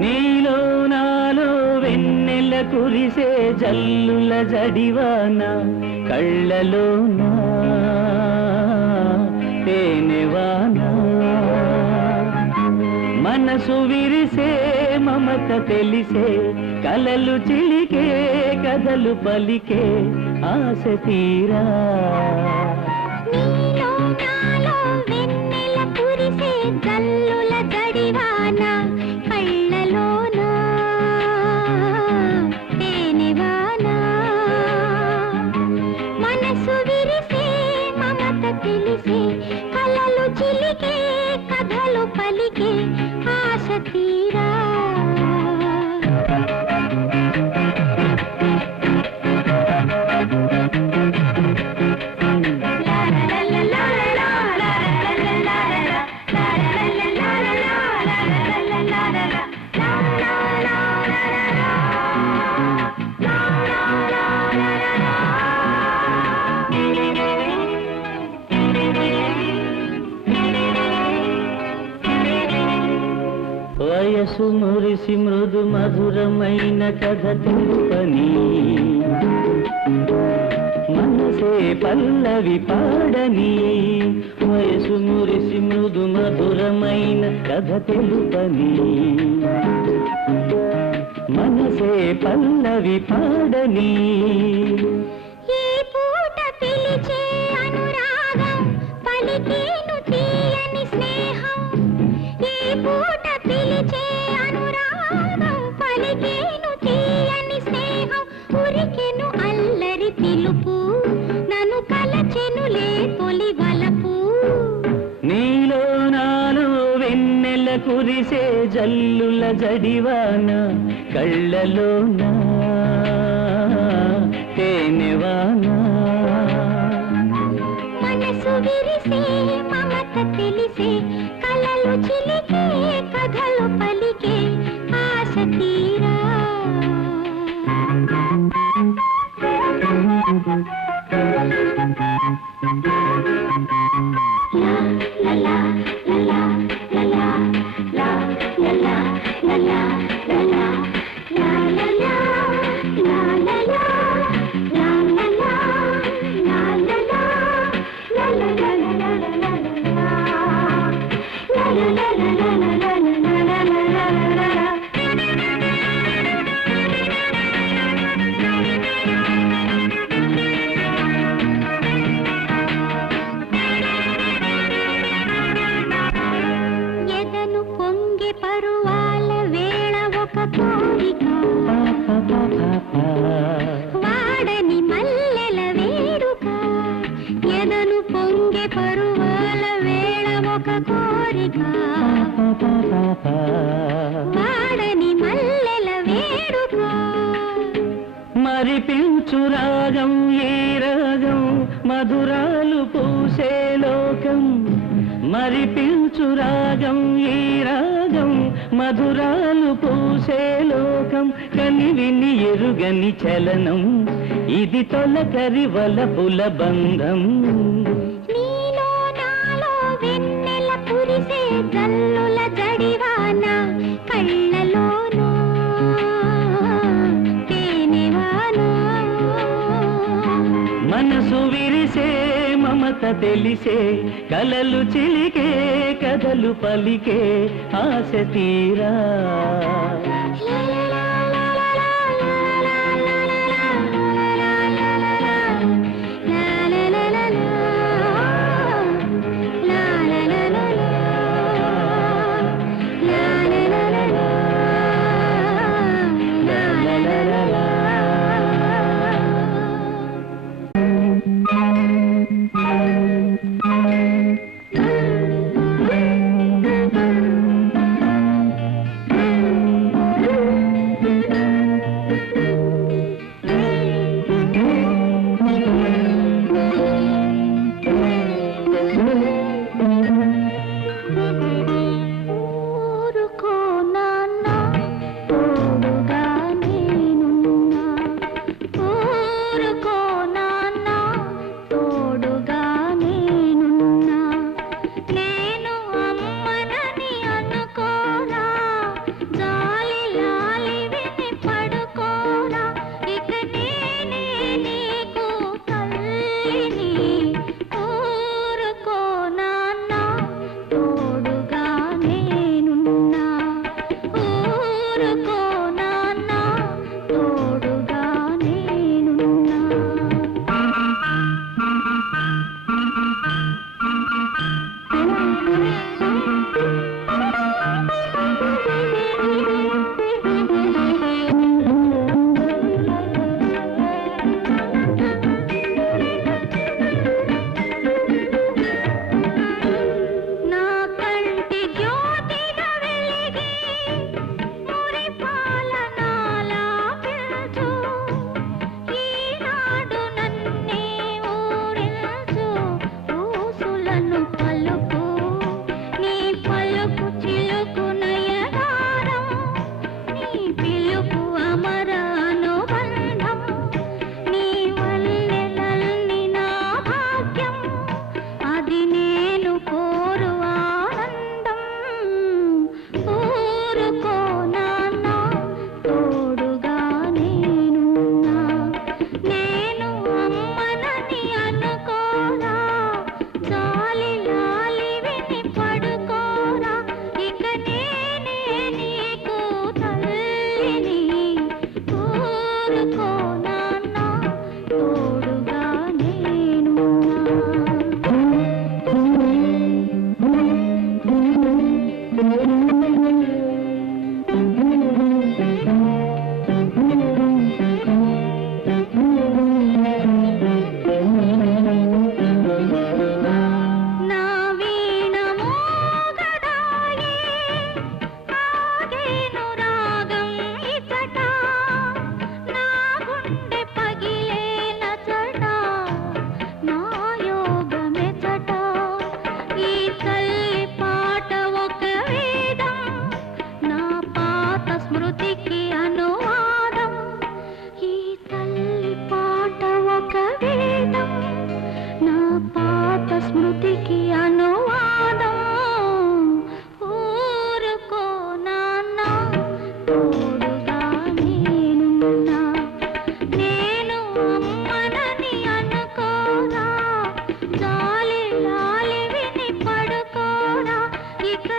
నీలో నాలో వెన్నెల కురిసే జల్లుల జడివాన కళ్ళలోన తేనెవాన మనసు విరిసే మమత తెలిసే కలలు చిలికే కథలు పలికే ఆశ తీరా నీలో నాలో వెన్నెల కురిసే జల్లుల జడివాన కళ్ళలోన తేనెవాన మనసు విరిసే మమత తెలిసే కలలు చిలికే కథలు పలికే ఆశ తీరా వయసు మురిసి మృదు మధురమైన కథ తెలుపని మనసే పల్లవి పాడని వయసు మురిసి మృదు మధురమైన కథ తెలుపని మనసే పల్లవి పాడని ఏ పూట పిలిచే అనురాగం పలికేను తీయని స్నేహం ఏ పూట పిలిచే అనురాగం పలికేను తీయని స్నేహం ఉరికెను అల్లరి పిలుపు నన్ను కలచెనులే తొలి వలపు నీలో నాలో వెన్నెల కురిసే జల్లుల జడివాన కళ్ళలోన తేనెవాన మనసు విరిసే మమత తెలిసే కలలు చిలికే కథలు పలికే ఆశ తీరా ఎదను పొంగే పరువాల వేళ ఒక కోరిక వాడని మల్లెల వేడుక ఎదను పొంగే పరువాల వేళ ఒక కోరిక వాడని మల్లెల వేడుక మరి పిలుచు రాగం ఈ రాగం మధురాలు పూసే లోకం మరి పిలుచు రాగం ఈ రాగం మధురాలు పూసే లోకం కని విని ఎరుగని చలనం ఇది తొలకరి వలపుల బంధం నీలో నాలో వెన్నెల కురిసే జల్లుల జడివాన కళ్ళలోన తేనెవాన మనసు విరిసే మమత తెలిసే కలలు చిలికే కథలు పలికే ఆశ తీరా స్మృతికి అనువాదం ఊరుకో నాన్న తోడుగా నేనున్నా నేను అమ్మనని అనుకోరా జాలి లాలి విని పడుకోరా ఇక